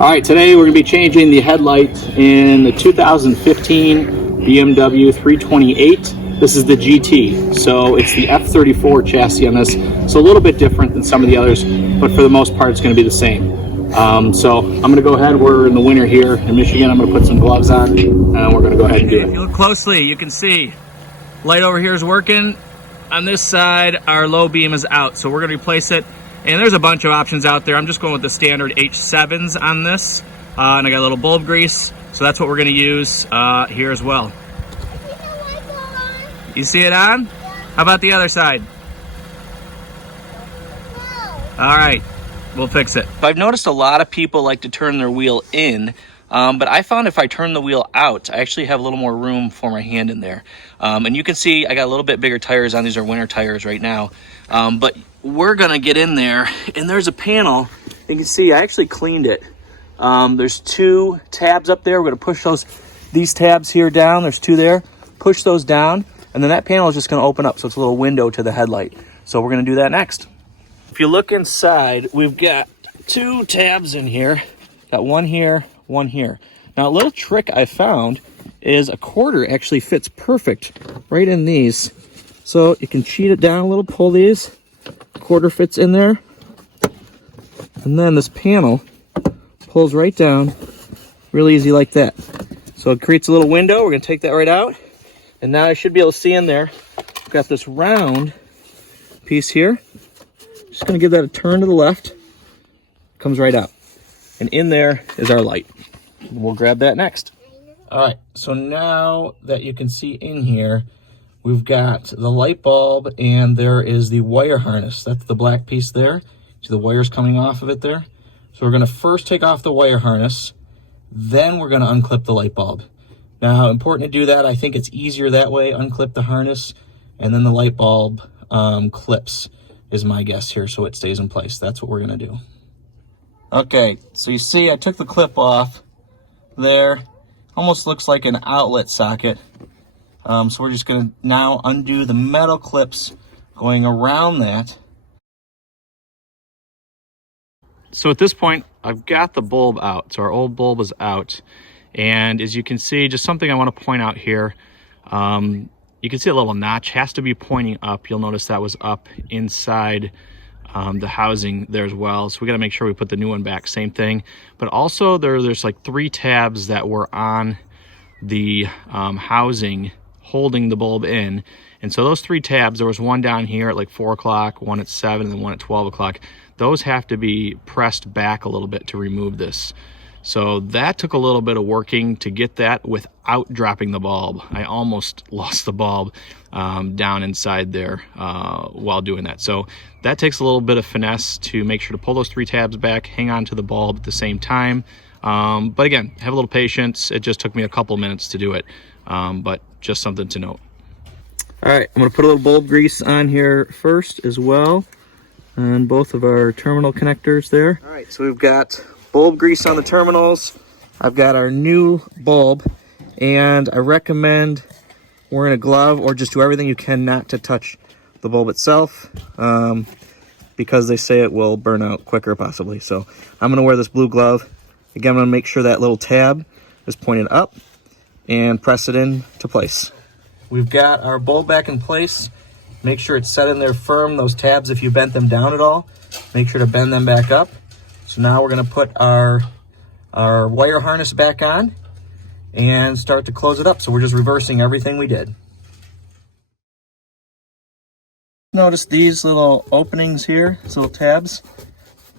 All right, today we're going to be changing the headlight in the 2015 BMW 328. This is the GT, so it's the F34 chassis on this. So a little bit different than some of the others, but for the most part it's going to be the same. So I'm going to go ahead, we're in the winter here in Michigan, I'm going to put some gloves on and we're going to go ahead and do it. If you look closely, you can see light over here is working. On this side, our low beam is out, so we're going to replace it. And there's a bunch of options out there. I'm just going with the standard H7s on this. And I got a little bulb grease, so that's what we're going to use here as well. You see it on? Yeah. How about the other side? No. All right, we'll fix it. I've noticed a lot of people like to turn their wheel in, but I found if I turn the wheel out, I actually have a little more room for my hand in there. And you can see I got a little bit bigger tires on. These are winter tires right now. But we're gonna get in there, and there's a panel. You can see I actually cleaned it. There's two tabs up there. We're gonna push these tabs here down. There's two there. Push those down, and then that panel is just gonna open up, so it's a little window to the headlight. So we're gonna do that next. If you look inside, we've got two tabs in here. Got one here, one here. Now a little trick I found is a quarter actually fits perfect right in these. So you can cheat it down a little, pull these, quarter fits in there, and then this panel pulls right down, real easy like that. So it creates a little window. We're gonna take that right out, and now I should be able to see in there. I've got this round piece here. Just gonna give that a turn to the left, comes right out. And in there is our light. We'll grab that next. All right, so now that you can see in here, we've got the light bulb and there is the wire harness. That's the black piece there. See the wires coming off of it there? So we're gonna first take off the wire harness, then we're gonna unclip the light bulb. Now, important to do that. I think it's easier that way, unclip the harness, and then the light bulb clips is my guess here, so it stays in place. That's what we're gonna do. Okay, so you see I took the clip off there. Almost looks like an outlet socket. So we're just gonna now undo the metal clips going around that. So at this point, I've got the bulb out. So our old bulb is out. And as you can see, just something I wanna point out here. You can see a little notch has to be pointing up. You'll notice that was up inside the housing there as well. So we gotta make sure we put the new one back, same thing. But also there's like 3 tabs that were on the housing holding the bulb in. And so those 3 tabs, there was one down here at like 4 o'clock, one at 7, and then one at 12 o'clock. Those have to be pressed back a little bit to remove this. So that took a little bit of working to get that without dropping the bulb. I almost lost the bulb down inside there while doing that. So that takes a little bit of finesse to make sure to pull those 3 tabs back, hang on to the bulb at the same time. But again, have a little patience. It just took me a couple minutes to do it, but just something to note. All right, I'm gonna put a little bulb grease on here first as well on both of our terminal connectors there. All right, so we've got bulb grease on the terminals. I've got our new bulb, and I recommend wearing a glove or just do everything you can not to touch the bulb itself, because they say it will burn out quicker possibly. So I'm gonna wear this blue glove. Again, I'm gonna make sure that little tab is pointed up and press it in to place. We've got our bulb back in place. Make sure it's set in there firm. Those tabs, if you bent them down at all, make sure to bend them back up. So now we're gonna put our wire harness back on and start to close it up. So we're just reversing everything we did. Notice these little openings here, these little tabs.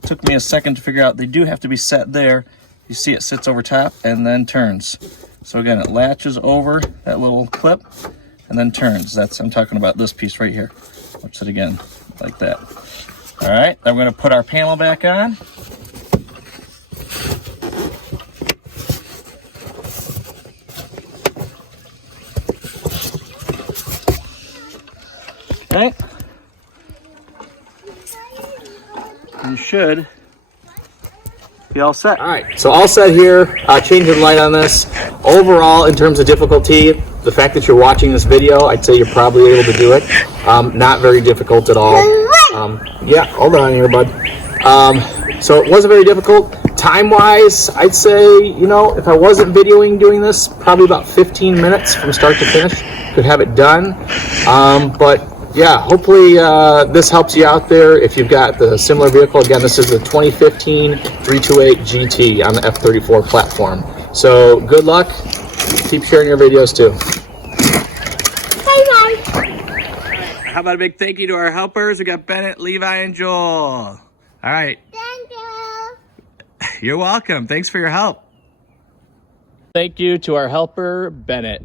It took me a second to figure out they do have to be set there. You see it sits over top and then turns. So again, it latches over that little clip and then turns. I'm talking about this piece right here. Watch it again, like that. All right, then we're gonna put our panel back on. Okay. You should be all set. All right, so all set here. Changing the light on this. Overall, in terms of difficulty, the fact that you're watching this video, I'd say you're probably able to do it. Not very difficult at all. Yeah, hold on here, bud. So it wasn't very difficult. Time-wise, I'd say, you know, if I wasn't videoing doing this, probably about 15 minutes from start to finish, could have it done. But yeah, hopefully this helps you out there if you've got the similar vehicle. Again, this is the 2015 328 GT on the F34 platform. So good luck. Keep sharing your videos too. How about a big thank you to our helpers? We got Bennett, Levi, and Joel. All right. Thank you. You're welcome. Thanks for your help. Thank you to our helper, Bennett.